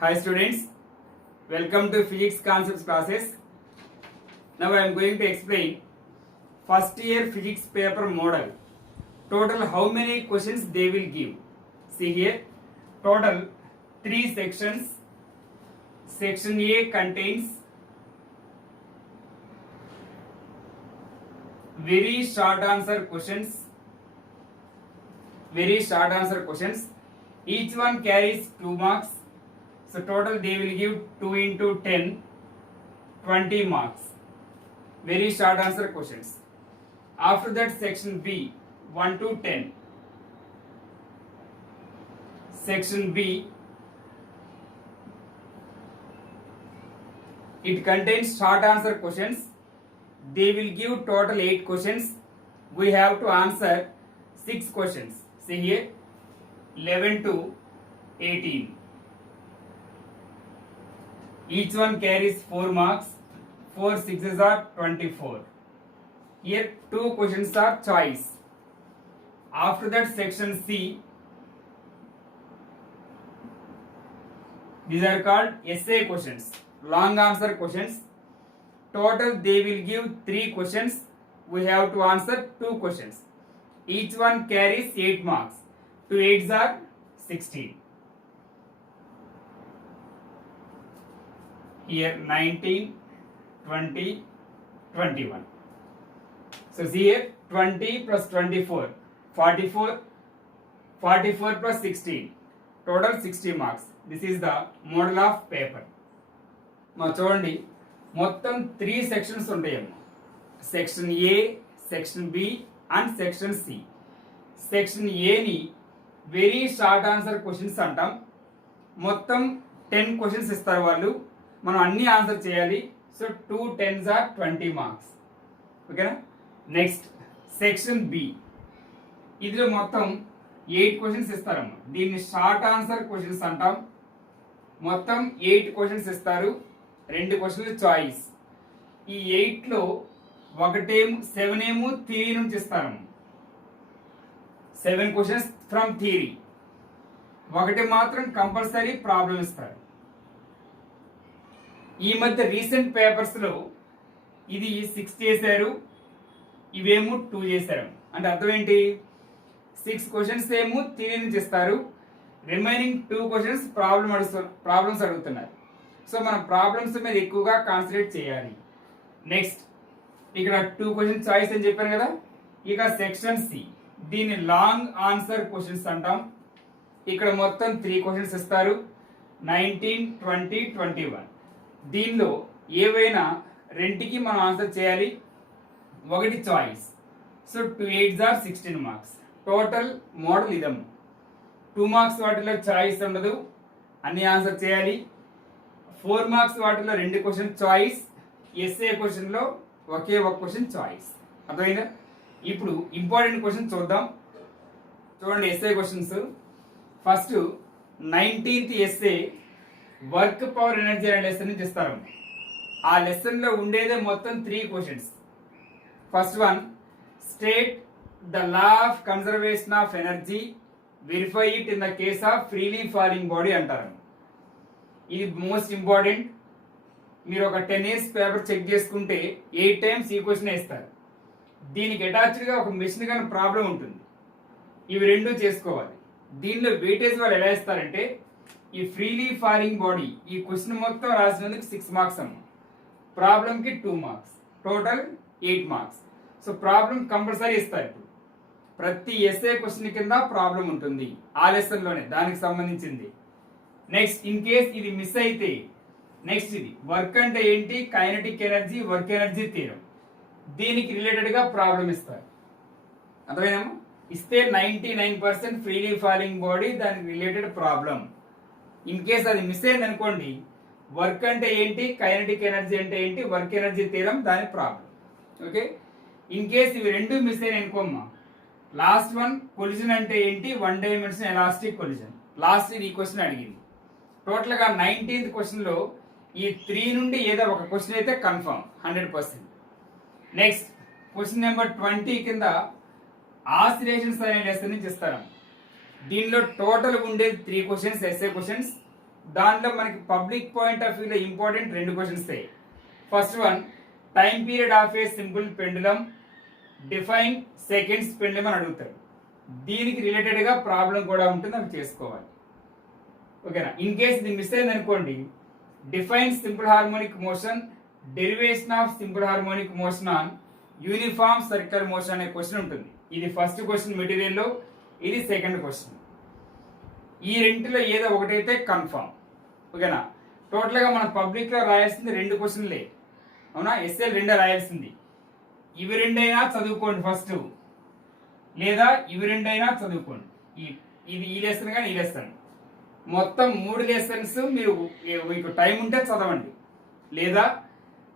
Hi students, welcome to physics concepts classes. Now I am going to explain first year physics paper model. Total how many questions they will give. See here, total 3 sections. Section A contains very short answer questions. Each one carries 2 marks. So total they will give 2 into 10, 20 marks. Very short answer questions. After that section B, 1 to 10. Section B, it contains short answer questions. They will give total 8 questions. We have to answer 6 questions. See here, 11 to 18. Each one carries 4 marks. 4 sixes are 24. Here 2 questions are choice. After that section C, these are called essay questions, long answer questions. Total they will give 3 questions. We have to answer 2 questions. Each one carries 8 marks. 2 8s are 16. Here 19, 20, 21. So see here 20 plus 24, 44, 44 plus 16. Total 60 marks. This is the model of paper. మా చూడండి మొత్తం 3 sections ఉంటాయమ్మ. Section A, section B and section C. Section ఏని very short answer questions అంటాం. మొత్తం 10 questions ఇస్తారు వాళ్ళు. మనం అన్ని ఆన్సర్ చేయాలి. So 2 10s are 20 marks. ఓకేనా? నెక్స్ట్ సెక్షన్ బి, ఇదిలో మొత్తం 8 క్వశ్చన్స్ ఇస్తారమ్మ. దీన్ని షార్ట్ ఆన్సర్ క్వశ్చన్స్ అంటాం. మొత్తం 8 క్వశ్చన్స్ ఇస్తారు. 2 క్వశ్చన్లు చాయిస్. ఈ 8లో 7 ఏమో థియరీ నుంచి ఇస్తారమ్మ. 7 క్వశ్చన్స్ ఫ్రమ్ థియరీ. 1 మాత్రం కంపల్సరీ ప్రాబ్లం ఇస్తారు. ఈ మధ్య రీసెంట్ పేపర్స్లో ఇది 6 చేశారు, ఇవేమో 2 చేశారు. అంటే అర్థం ఏంటి? 6 క్వశ్చన్స్ ఏమో థియరీ నుంచి ఇస్తారు, రిమైనింగ్ 2 క్వశ్చన్స్ ప్రాబ్లమ్స్ అడుగుతున్నారు. సో మనం ప్రాబ్లమ్స్ మీద ఎక్కువగా కాన్సన్ట్రేట్ చేయాలి. నెక్స్ట్ ఇక్కడ 2 క్వశ్చన్ చాయిస్ అని చెప్పాను కదా. ఇక సెక్షన్ సి, దీన్ని లాంగ్ ఆన్సర్ క్వశ్చన్స్ అంటాం. ఇక్కడ మొత్తం 3 క్వశ్చన్స్ ఇస్తారు, 19, 20, 21. దీనిలో ఏవైనా 2కి మనం ఆన్సర్ చేయాలి. 1 choice. So 2 8s are 16 marks. Total model ఇదమ్మ. 2 మార్క్స్ వాటిలో చాయిస్ ఉండదు, అన్ని ఆన్సర్ చేయాలి. 4 మార్క్స్ వాటిలో 2 క్వశ్చన్ చాయిస్. ఎస్ఏ క్వశ్చన్లో ఒకే 1 క్వశ్చన్ చాయిస్. అర్థమైందా? ఇప్పుడు ఇంపార్టెంట్ క్వశ్చన్ చూద్దాం. చూడండి SA questions. First 19th SA work power energy అనే లెసన్ నుంచి ఇస్తారు. ఆ లెసన్లో ఉండేదే మొత్తం 3 questions. First one, state the law of conservation of energy, verify it in the case of freely falling body అంటారు. ఇది మోస్ట్ ఇంపార్టెంట్. మీరు ఒక 10 years పేపర్ చెక్ చేసుకుంటే 8 times ఈ క్వశ్చన్ ఇస్తారు. దీనికి అటాచ్డ్గా ఒక మెషిన్ గన్ ప్రాబ్లం ఉంటుంది. ఇవి 2 చేసుకోవాలి. దీనిలో వెయిటేజ్ వాళ్ళు ఎలా ఇస్తారంటే, ఈ ఫ్రీలీ ఫాలింగ్ బాడీ ఈ క్వశ్చన్ మొత్తం రాసినందుకు 6 మార్క్స్ అమ్మ, ప్రాబ్లంకి 2 marks, total 8 marks. So problem compulsory ఇస్తారు. ఇప్పుడు ప్రతి ఎస్ఏ క్వశ్చన్ కింద ప్రాబ్లం ఉంటుంది ఆ లెసన్లోనే, దానికి సంబంధించింది. నెక్స్ట్ ఇన్ కేస్ ఇది మిస్ అయితే నెక్స్ట్ ఇది వర్క్ అంటే ఏంటి, kinetic energy, work energy theorem, దీనికి రిలేటెడ్గా ప్రాబ్లం ఇస్తారు. అర్థమైనామా? ఇస్తే 99% ఫ్రీలీ ఫాలింగ్ బాడీ, దానికి రిలేటెడ్ ప్రాబ్లం. ఇన్ కేస్ అది మిస్ అయింది అనుకోండి, వర్క్ అంటే ఏంటి, కైనెటిక్ ఎనర్జీ అంటే ఏంటి, వర్క్ ఎనర్జీ థియరం, దాని ప్రాబ్లం. ఓకే? ఇన్ కేస్ ఇవి 2 మిస్ అయిన అనుకోమ్మా, లాస్ట్ వన్ కొలిజన్ అంటే ఏంటి, 1 dimension ఎలాస్టిక్ కొలిజన్. లాస్ట్ ఈ క్వశ్చన్ అడిగింది. టోటల్గా 19th క్వశ్చన్లో ఈ 3 నుండి ఏదో ఒక క్వశ్చన్ అయితే కన్ఫర్మ్ 100%. నెక్స్ట్ క్వశ్చన్ నెంబర్ 20 కింద ఆసిలేషన్స్ అనే లెసన్ నుంచి ఇస్తారు. దీనిలో టోటల్ ఉండేది 3 క్వశ్చన్స్ ఎస్ఏ క్వశ్చన్స్. దాంట్లో మనకి పబ్లిక్ పాయింట్ ఆఫ్ వ్యూలో important 2 questions. First one, time period of a simple pendulum, define seconds pendulum అని అడుగుతారు. దీనికి రిలేటెడ్గా ప్రాబ్లం కూడా ఉంటుంది, అవి చేసుకోవాలి. ఓకేనా? ఇన్ కేస్ ఇది మిస్ అయింది అనుకోండి, define simple harmonic motion, derivation of simple harmonic motion on uniform circular motion అనే క్వశ్చన్ ఉంటుంది. ఇది ఫస్ట్ క్వశ్చన్ మెటీరియల్లో, ఇది సెకండ్ క్వశ్చన్. ఈ రెంటిలో ఏదో ఒకటైతే కన్ఫామ్. ఓకేనా? టోటల్గా మన పబ్లిక్లో రాయాల్సింది 2 క్వశ్చన్లే, అవునా? ఎస్ఏలు 2 రాయాల్సింది. ఇవి 2 అయినా చదువుకోండి ఫస్ట్, లేదా ఇవి 2 అయినా చదువుకోండి. ఈ లెసన్ కానీ ఈ లెసన్ మొత్తం 3 లెసన్స్ మీరు మీకు టైం ఉంటే చదవండి, లేదా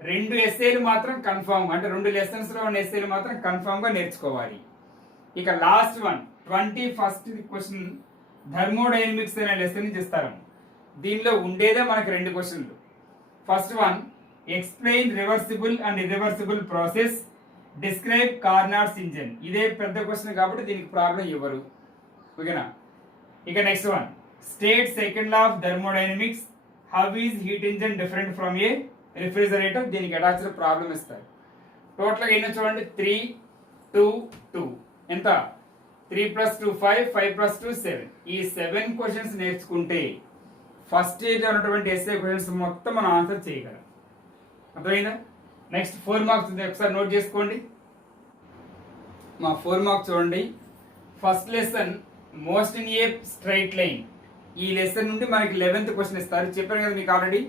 2 ఎస్ఏలు మాత్రం కన్ఫామ్, అంటే 2 లెసన్స్లో ఉన్న ఎస్ఏలు మాత్రం కన్ఫామ్గా నేర్చుకోవాలి. ఇక last one 21st question thermodynamics అనే లెసన్ నుంచి ఇస్తారు. దీనిలో ఉండేదే మనకు 2 క్వశ్చన్లు. First one, explain reversible and irreversible process, describe Carnot's engine. ఇదే పెద్ద క్వశ్చన్ కాబట్టి దీనికి ప్రాబ్లం ఇవ్వరు. ఓకేనా? ఇక next one, state second law of thermodynamics, how is heat engine different from a refrigerator. దీనికి అటాచ్డ్ ప్రాబ్లం ఇస్తారు. టోటల్గా ఎన్నో చూడండి, 3, 2, 2 ఎంత? 3 + 2 5, 5 + 2 7. ఈ 7 క్వశ్చన్స్ నేర్చుకుంటే ఫస్ట్ ఇయర్ లో ఉన్నటువంటి ఎస్ఏ క్వశ్చన్స్ మొత్తం మనం ఆన్సర్ చేయగలం. అర్థమైందా? నెక్స్ట్ 4 మార్క్స్ ఉంది, ఒకసారి నోట్ చేసుకోండి. మా 4 మార్క్స్ చూడండి. First lesson most in a straight line. ఈ లెసన్ నుండి మనకి 11th క్వశ్చన్ ఇస్తారు. చెప్పాను కదా మీకు ఆల్రెడీ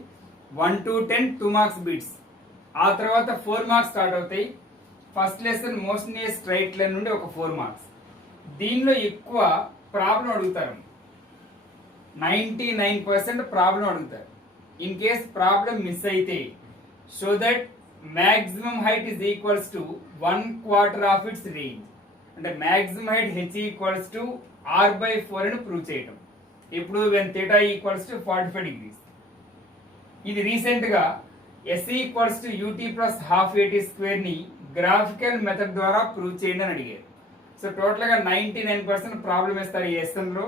1 to 10 2 మార్క్స్ బీట్స్. ఆ తర్వాత 4 మార్క్స్ స్టార్ట్ అవుతాయి. First lesson most in a straight line నుండి ఒక 4 మార్క్స్. దీనిలో ఎక్కువ ప్రాబ్లం అడుగుతారు, 99% ప్రాబ్లం అడుగుతారు. ఇన్ కేస్ ప్రాబ్లం మిస్ అయితే, show that maximum height is equals to 1/4 of its range. అంటే maximum height h equals to r/4 అని ప్రూవ్ చేయటం. ఇప్పుడు వెన్ θ ఈక్వల్స్ టు 45 degrees. ఇది రీసెంట్ గా s equals to ut + ½ at² ని graphical method ద్వారా prove చేయండి అని అడిగారు. సో టోటల్ గా 99% ప్రాబ్లం ఇస్తారు ఈ లెసన్ లో.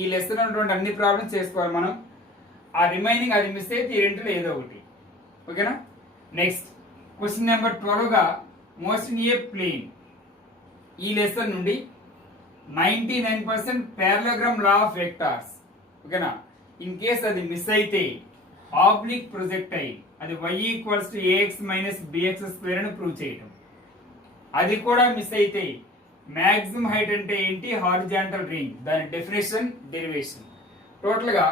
ఈ లెసన్ ఉన్నటువంటి అన్ని ప్రాబ్లమ్స్ చేసుకోవాలి మనం. ఆ రిమైనింగ్ అది మిస్ అయితే ఈ రెండులో ఏదో ఒకటి. ఓకేనా? నెక్స్ట్ క్వశ్చన్ నెంబర్ 12 గా మోస్ట్ ఇన్ ఏ ప్లేన్. ఈ లెసన్ నుండి 99% పారలోగ్రామ్ లా ఆఫ్ వెక్టార్స్. ఓకేనా? ఇన్ కేస్ అది మిస్ అయితే ఆబ్లిక్ ప్రొజెక్టైల్, అది y equals to ax - bx² అని ప్రూవ్ చేయటం. అది కూడా మిస్ అయితే మ్యాక్సిమం హైట్ అంటే ఏంటి, హారిజాంటల్ రేంజ్, దాని డెఫినేషన్, డెరివేషన్. టోటల్ గా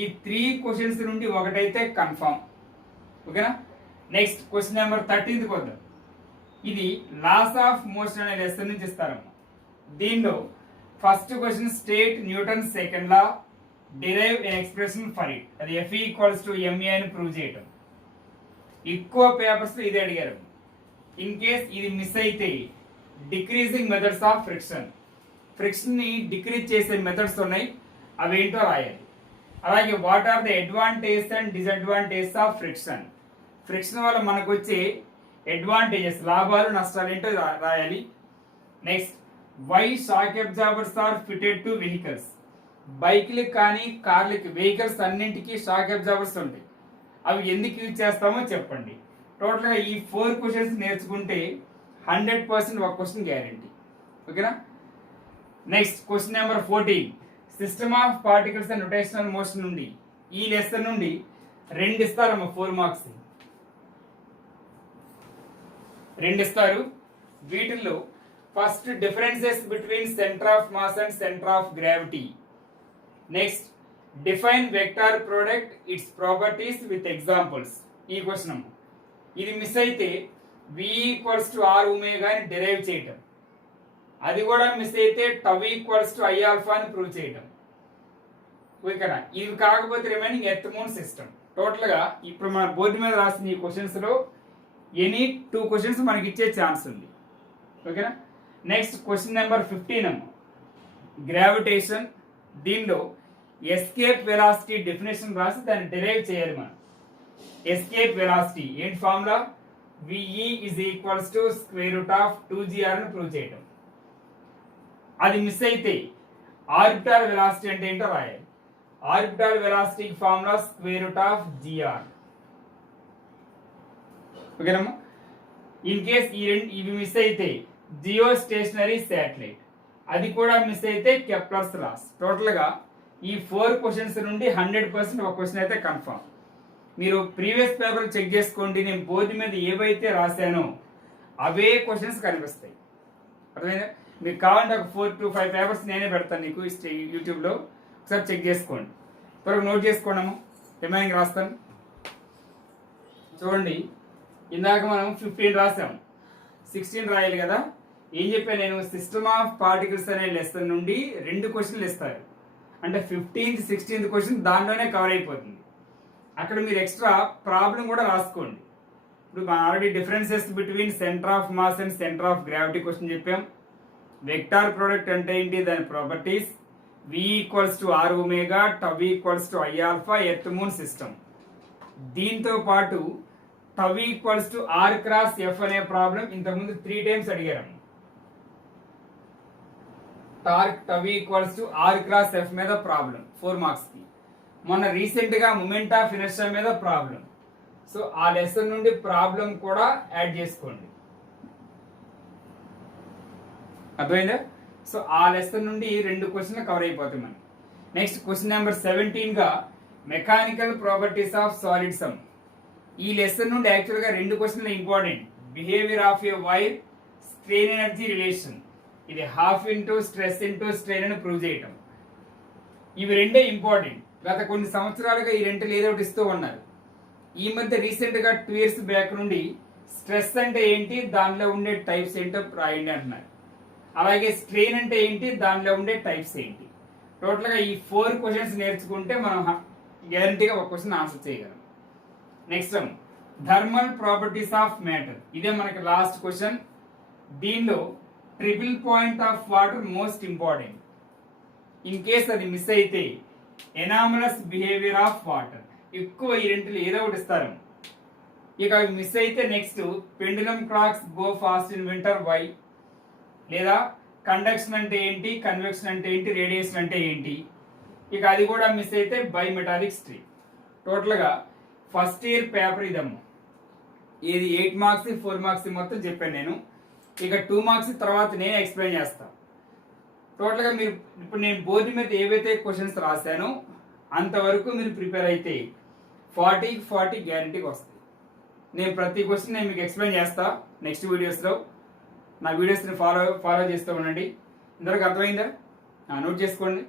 ఈ 3 క్వశ్చన్స్ నుండి ఒకటైతే కన్ఫామ్. ఓకేనా? నెక్స్ట్ క్వశ్చన్ నెంబర్ 13th వద్దాం. ఇది లాస్ ఆఫ్ మోషన్ అనే లెసన్ నుంచి ఇస్తారమ్మా. దీనిలో first question state Newton second law, derive an expression for it. అది F ఈక్వల్స్ టు ma అని ప్రూవ్ చేయటం. ఎక్కువ పేపర్స్ ఇదే అడిగారు. ఇన్ కేస్ ఇది మిస్ అయితే decreasing methods of friction, friction ని డిక్రీజ్ చేసే మెథడ్స్ ఉన్నాయి, అవి ఏంటో రాయాలి. అలాగే what are the advantages and disadvantages of friction, friction వల్ల మనకు వచ్చే అడ్వాంటేజెస్, లాభాలు నష్టాలు ఏంటో రాయాలి. Next why shock absorbers are fitted to vehicles. బైక్లకి కానీ కార్లకి, వెహికల్స్ అన్నింటికి షాక్ అబ్జార్బర్స్ ఉంటాయి, అవి ఎందుకు యూజ్ చేస్తామో చెప్పండి. టోటల్గా ఈ 4 క్వశ్చన్స్ నేర్చుకుంటే 100% ఒక క్వశ్చన్ గ్యారంటీ. ఓకేనా? Next question number 14 system of particles and rotational motion నుండి, ఈ లెసన్ నుండి 2 ఇస్తారమ్మా. 4 మార్క్స్ 2 ఇస్తారు. వీటిల్లో first differences between centre of mass and centre of gravity. Next define vector product, its properties with examples. ఈ question ఇది miss అయితే v equals to r omega అని డిరైవ్ చేయటం. అది కూడా మిస్ అయితే τ ఈక్వల్స్ టు i ఆల్ఫా అని prove చేయటం. ఓకేనా? ఇవి కాకపోతే remaining earth moon system. Total గా ఇప్పుడు మన బోర్డు మీద రాసిన ఈ క్వశ్చన్స్ లో ఎనీ 2 క్వశ్చన్స్ మనకి ఇచ్చే ఛాన్స్ ఉంది. ఓకేనా? నెక్స్ట్ క్వశ్చన్ నెంబర్ 15 అమ్మ, గ్రావిటేషన్. దీనిలో ఎస్కేప్ వెలాసిటీ డెఫినేషన్ రాసి దాన్ని డిరైవ్ చేయాలి మనం. ఎస్కేప్ వెలాసిటీ ఏంటి formula, VE is equals to square root of 2gr అని ప్రూవ్ చేయటం. అది మిస్ అయితే ఆర్బిటార్ వెలాసిటీ అంటే ఏంటో రాయాలి. Orbital velocity formula square root of GR. ఓకేనమ్మా. ఇన్ కేస్ ఇవి మిస్ అయితే జియో స్టేషనరీ శాటిలైట్, అది కూడా మిస్ అయితే కెప్లర్స్ లాస్. టోటల్ గా ఈ 4 క్వశ్చన్స్ నుండి 100% ఒక క్వశ్చన్ అయితే కన్ఫర్మ్. మీరు ప్రీవియస్ పేపర్ చెక్ చేసుకోండి, నేను బోర్డు మీద ఏవైతే రాశానో అవే క్వశ్చన్స్ కనిపిస్తాయి. అర్థమైందా? మీకు కావాలంటే ఒక 4 to 5 పేపర్స్ నేనే పెడతాను నీకు యూట్యూబ్లో, ఒకసారి చెక్ చేసుకోండి. త్వరగా నోట్ చేసుకోండి, రిమైనింగ్ రాస్తాను. చూడండి, ఇందాక మనం 15 రాసాం, 16 రాయాలి కదా. ఏం చెప్పాను నేను, సిస్టమ్ ఆఫ్ పార్టికల్స్ అనే లెసన్ నుండి 2 క్వశ్చన్లు ఇస్తారు. అంటే 15th 16th క్వశ్చన్ దాంట్లోనే కవర్ అయిపోతుంది. అక్కడ మీరు ఎక్స్ట్రా ప్రాబ్లం కూడా రాసుకోండి. ఇప్పుడు మనం already differences between centre of mass and centre of gravity question చెప్పాం. వెక్టార్ ప్రోడక్ట్ అంటే ఏంటి, దాని properties, V equals to R omega, tau equals to I alpha, earth moon system. దీంతో పాటు tau equals to R cross F అనే problem ఇంతకుముందు 3 times అడిగారు. Torque tau equals to R cross F మీద problem 4 marks కి. మొన్న recent గా moment of inertia మీద ప్రాబ్లం. సో ఆ లెసన్ నుండి ప్రాబ్లం కూడా యాడ్ చేసుకోండి. అర్థమైందా? సో ఆ లెసన్ నుండి 2 క్వశ్చన్లు కవర్ అయిపోతాయి మనకి. నెక్స్ట్ క్వశ్చన్ నెంబర్ 17 గా మెకానికల్ ప్రాపర్టీస్ ఆఫ్ సాలిడ్ సమ్. ఈ లెసన్ నుండి యాక్చువల్ గా 2 క్వశ్చన్లు important. Behaviour of a wire, strain energy relation. ఇది half into stress into strain అని ప్రూవ్ చేయటం. ఇవి 2 ఇంపార్టెంట్. గత కొన్ని సంవత్సరాలుగా ఈ 2 ఏదో ఒకటి ఇస్తూ ఉన్నారు. ఈ మధ్య రీసెంట్ గా 2 years బ్యాక్ నుండి స్ట్రెస్ అంటే ఏంటి, దానిలో ఉండే టైప్స్ ఏంటో రాయండి అంటున్నారు. అలాగే స్ట్రెయిన్ అంటే ఏంటి, దానిలో ఉండే టైప్స్ ఏంటి. టోటల్ గా ఈ 4 క్వశ్చన్స్ నేర్చుకుంటే మనం గ్యారంటీగా ఒక క్వశ్చన్ ఆన్సర్ చేయగలం. Next thermal properties of matter. ఇదే మనకి లాస్ట్ క్వశ్చన్. దీనిలో triple point of water most important. In case అది మిస్ అయితే ఎనామలస్ బిహేవియర్ ఆఫ్ వాటర్. ఎక్కువ ఈ 2 ఏదో ఒకటి ఇస్తారు. ఇక అవి మిస్ అయితే next pendulum clocks go fast in winter why, లేదా కండక్షన్ అంటే ఏంటి, కన్వెక్షన్ అంటే ఏంటి, రేడియేషన్ అంటే ఏంటి. ఇక అది కూడా మిస్ అయితే బై మెటాలిక్ స్ట్రీమ్. టోటల్గా ఫస్ట్ ఇయర్ పేపర్ ఇదమ్మా. ఇది 8 మార్క్స్ 4 మార్క్స్ మొత్తం చెప్పాను నేను. ఇక 2 మార్క్స్ తర్వాత నేనే ఎక్స్ప్లెయిన్ చేస్తాను. టోటల్గా మీరు ఇప్పుడు నేను బోర్డు మీద ఏవైతే క్వశ్చన్స్ రాశానో అంతవరకు మీరు ప్రిపేర్ అయితే 40 గ్యారంటీగా వస్తాయి. నేను ప్రతి క్వశ్చన్ నేను మీకు ఎక్స్ప్లెయిన్ చేస్తా నెక్స్ట్ వీడియోస్లో. నా వీడియోస్ని ఫాలో చేస్తూ ఉండండి. ఇంతవరకు అర్థమైందా? నోట్ చేసుకోండి.